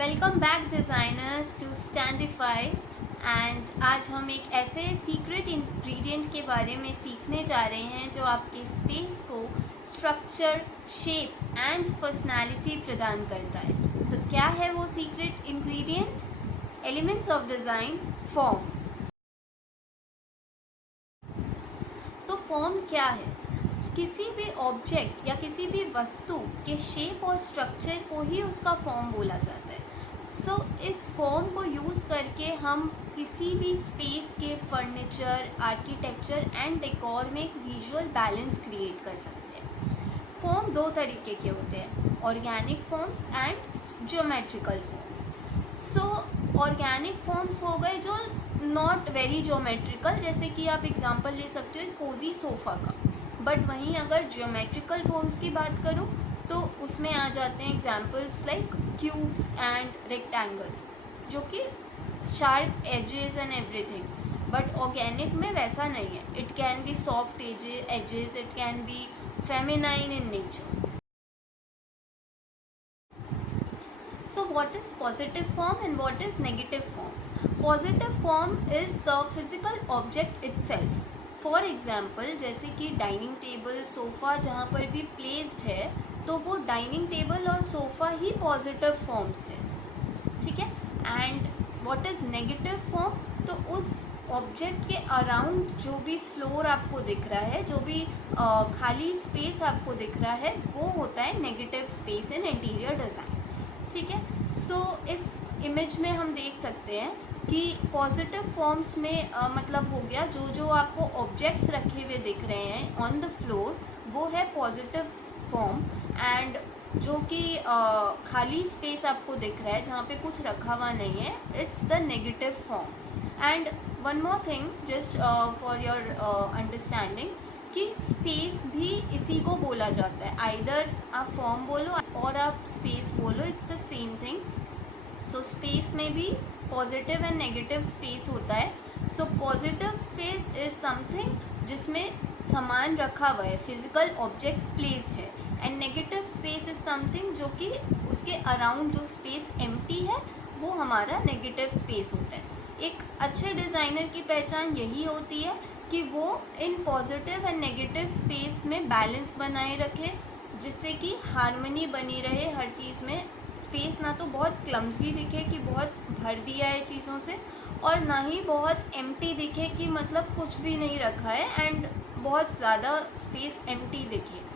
Welcome back designers to Standify. And आज हम एक ऐसे सीक्रेट इंग्रेडिएंट के बारे में सीखने जा रहे हैं जो आपके स्पेस को स्ट्रक्चर, शेप एंड पर्सनालिटी प्रदान करता है। तो क्या है वो secret ingredient? Elements of design, form. So form क्या है? किसी भी ऑब्जेक्ट या किसी भी वस्तु के शेप और स्ट्रक्चर को ही उसका फॉर्म बोला जाता है। सो इस फॉर्म को यूज़ करके हम किसी भी स्पेस के फर्नीचर, आर्किटेक्चर एंड डेकोर में एक विजुअल बैलेंस क्रिएट कर सकते हैं। फॉर्म दो तरीके के होते हैं, organic forms and geometrical forms. So organic forms हो गए जो नॉट वेरी ज्योमेट्रिकल, जैसे कि आप एग्जांपल ले सकते हो कोजी सोफ़ा का। बट वहीं अगर ज्योमेट्रिकल फॉर्म्स की बात करूँ तो उसमें आ जाते हैं examples like cubes and rectangles, जो कि sharp edges and everything. But organic में वैसा नहीं है। It can be soft edges, it can be feminine in nature. So what is positive form and what is negative form? Positive form is the physical object itself. For example जैसे कि dining table, sofa जहाँ पर भी placed है तो वो dining table और sofa ही positive forms है, ठीक है। And what is negative form? तो उस ऑब्जेक्ट के अराउंड जो भी फ्लोर आपको दिख रहा है, जो भी खाली स्पेस आपको दिख रहा है, वो होता है negative space in interior design, ठीक है। सो इस इमेज में हम देख सकते हैं कि पॉजिटिव फॉर्म्स में मतलब हो गया जो जो आपको ऑब्जेक्ट्स रखे हुए दिख रहे हैं ऑन द फ्लोर, वो है पॉजिटिव फॉर्म। एंड जो कि खाली स्पेस आपको दिख रहा है जहाँ पे कुछ रखा हुआ नहीं है, it's the negative form. And one more thing just for your understanding, कि स्पेस भी इसी को बोला जाता है। आइदर आप फॉर्म बोलो और आप स्पेस बोलो, it's the same thing. So space में भी पॉजिटिव एंड नेगेटिव स्पेस होता है। So positive space is something जिसमें सामान रखा हुआ है, फिजिकल ऑब्जेक्ट्स प्लेस्ड है। And negative space is something जो कि उसके अराउंड जो स्पेस एम्प्टी है वो हमारा नेगेटिव स्पेस होता है। एक अच्छे डिज़ाइनर की पहचान यही होती है कि वो in positive and negative space में बैलेंस बनाए रखे, जिससे कि हार्मनी बनी रहे हर चीज़ में। स्पेस ना तो बहुत क्लमजी दिखे कि बहुत भर दिया है चीज़ों से, और ना ही बहुत एम्प्टी दिखे कि मतलब कुछ भी नहीं रखा है एंड बहुत ज़्यादा स्पेस एम्प्टी दिखे।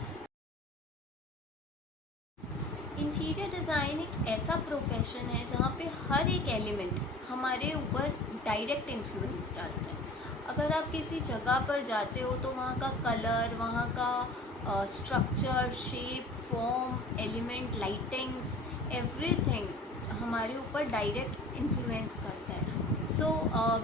इंटीरियर डिज़ाइन एक ऐसा प्रोफेशन है जहाँ पे हर एक एलिमेंट हमारे ऊपर डायरेक्ट इन्फ्लुएंस डालता है। अगर आप किसी जगह पर जाते हो तो वहाँ का कलर, वहाँ का structure, shape, form, element, lightings, everything हमारे ऊपर डायरेक्ट इन्फ्लुएंस करता है। सो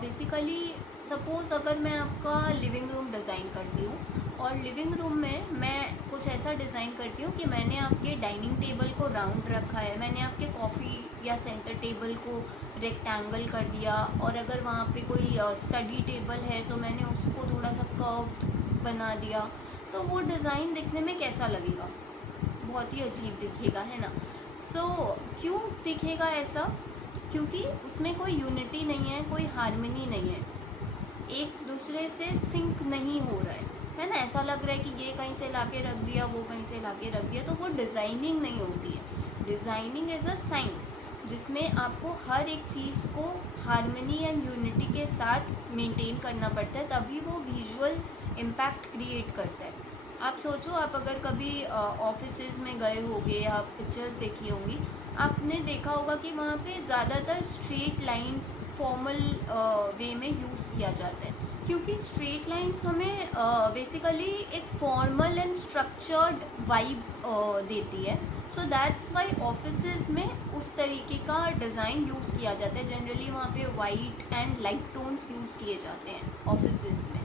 बेसिकली सपोज़ अगर मैं आपका लिविंग रूम डिज़ाइन करती हूँ और लिविंग रूम में मैं कुछ ऐसा डिज़ाइन करती हूँ कि मैंने आपके डाइनिंग टेबल को राउंड रखा है, मैंने आपके कॉफ़ी या सेंटर टेबल को रेक्टेंगल कर दिया, और अगर वहाँ पे कोई स्टडी टेबल है तो मैंने उसको थोड़ा सा कर्व बना दिया, तो वो डिज़ाइन दिखने में कैसा लगेगा? बहुत ही अजीब दिखेगा, है ना। सो क्यों दिखेगा ऐसा? क्योंकि उसमें कोई यूनिटी नहीं है, कोई हार्मनी नहीं है, एक दूसरे से सिंक नहीं हो रहा है ना। ऐसा लग रहा है कि ये कहीं से लाके रख दिया, वो कहीं से लाके रख दिया, तो वो डिज़ाइनिंग नहीं होती है। डिज़ाइनिंग इज़ अ साइंस जिसमें आपको हर एक चीज़ को हार्मनी एंड यूनिटी के साथ मेंटेन करना पड़ता है, तभी वो विजुअल इम्पैक्ट क्रिएट करता है। आप सोचो, आप अगर कभी ऑफिसेज में गए होंगे, आप पिक्चर्स देखी होंगी, आपने देखा होगा कि वहाँ पे ज़्यादातर स्ट्रेट लाइंस फॉर्मल वे में यूज़ किया जाता है, क्योंकि स्ट्रेट लाइंस हमें बेसिकली एक फॉर्मल एंड स्ट्रक्चर्ड वाइब देती है। सो दैट्स वाई ऑफिसेज में उस तरीके का डिज़ाइन यूज़ किया जाता है। जनरली वहाँ पे white and light tones use किए जाते हैं ऑफिसेज में।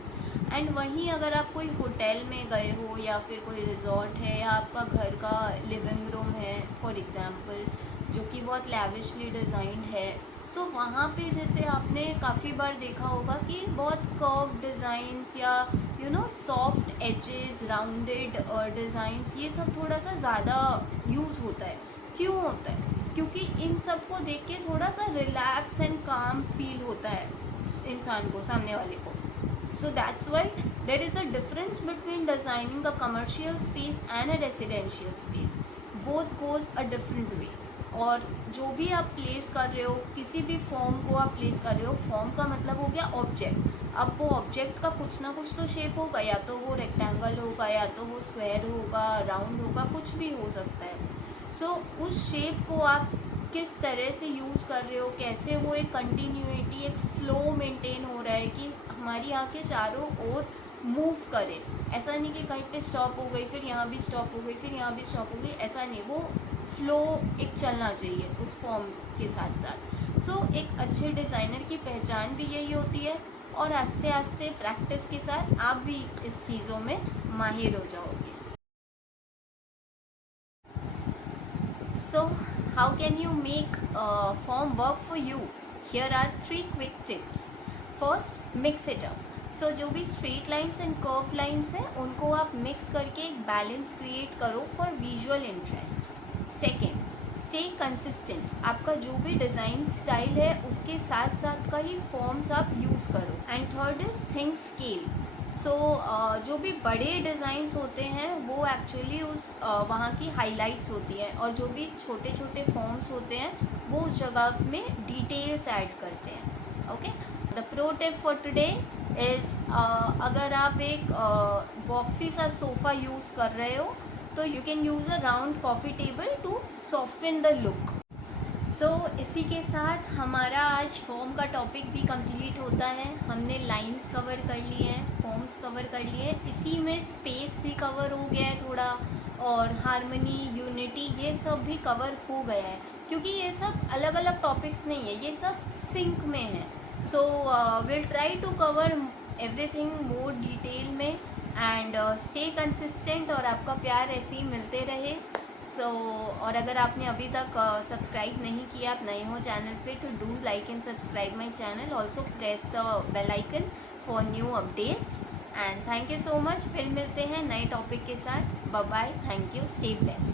एंड वहीं अगर आप कोई होटल में गए हो या फिर कोई रिजॉर्ट है या आपका घर का लिविंग रूम है फॉर एग्ज़ाम्पल, जो कि बहुत लैविशली डिज़ाइंड है, सो वहाँ पे जैसे आपने काफ़ी बार देखा होगा कि बहुत कर्व डिज़ाइंस या सॉफ्ट एजेस, राउंडेड डिज़ाइंस, ये सब थोड़ा सा ज़्यादा यूज़ होता है। क्यों होता है? क्योंकि इन सब को देख के थोड़ा सा रिलैक्स एंड काम फील होता है इंसान को, सामने वाले को. So that's why there is a difference between designing a commercial space and a residential space. Both goes a different way. और जो भी आप प्लेस कर रहे हो, किसी भी फॉर्म को आप प्लेस कर रहे हो, फॉर्म का मतलब हो गया ऑब्जेक्ट. अब वो ऑब्जेक्ट का कुछ ना कुछ तो शेप होगा, या तो वो रेक्टेंगल होगा, या तो वो स्क्वायर होगा, राउंड होगा, कुछ भी हो सकता है. सो उस शेप को आप किस तरह से यूज़ कर रहे हो, कैसे वो एक कंटिन्यूटी, एक फ्लो मेंटेन हो रहा है कि हमारी आँखें चारों ओर मूव करे. ऐसा नहीं कि कहीं पे स्टॉप हो गई, फिर यहाँ भी स्टॉप हो गई, फिर यहाँ भी स्टॉप हो गई, ऐसा नहीं. वो फ्लो एक चलना चाहिए उस फॉर्म के साथ साथ. सो एक अच्छे डिज़ाइनर की पहचान भी यही होती है, और आस्ते आस्ते प्रैक्टिस के साथ आप भी इस चीज़ों में माहिर हो जाओगे. So how can you make form work for you? Here are 3 quick tips. First, mix it up. So जो भी straight lines and curve lines हैं उनको आप मिक्स करके एक बैलेंस क्रिएट करो for visual interest. Second, stay consistent. आपका जो भी डिज़ाइन स्टाइल है उसके साथ साथ का ही फॉर्म्स आप यूज़ करो. And third is think scale. So जो भी बड़े डिज़ाइंस होते हैं वो एक्चुअली उस वहाँ की हाइलाइट्स होती हैं, और जो भी छोटे छोटे फॉर्म्स होते हैं वो उस जगह में डिटेल्स ऐड करते हैं. Okay, the pro tip for today is, अगर आप एक बॉक्सी सा सोफ़ा यूज़ कर रहे हो तो you can use a round coffee table to soften the look. So इसी के साथ हमारा आज फॉर्म का टॉपिक भी कंप्लीट होता है. हमने लाइंस कवर कर लिए हैं, फॉर्म्स कवर कर लिए, इसी में स्पेस भी कवर हो गया है थोड़ा, और हार्मनी, यूनिटी, ये सब भी कवर हो गया है, क्योंकि ये सब अलग अलग टॉपिक्स नहीं है, ये सब सिंक में है. So will try to cover everything more detail में, एंड स्टे कंसिस्टेंट, और आपका प्यार ऐसे ही मिलते रहे. और अगर आपने अभी तक सब्सक्राइब नहीं किया, आप नए हो चैनल पे, तो do like and subscribe my channel. Also press the bell icon for new updates. And thank you so much. फिर मिलते हैं नए टॉपिक के साथ. Bye bye. Thank you. Stay blessed.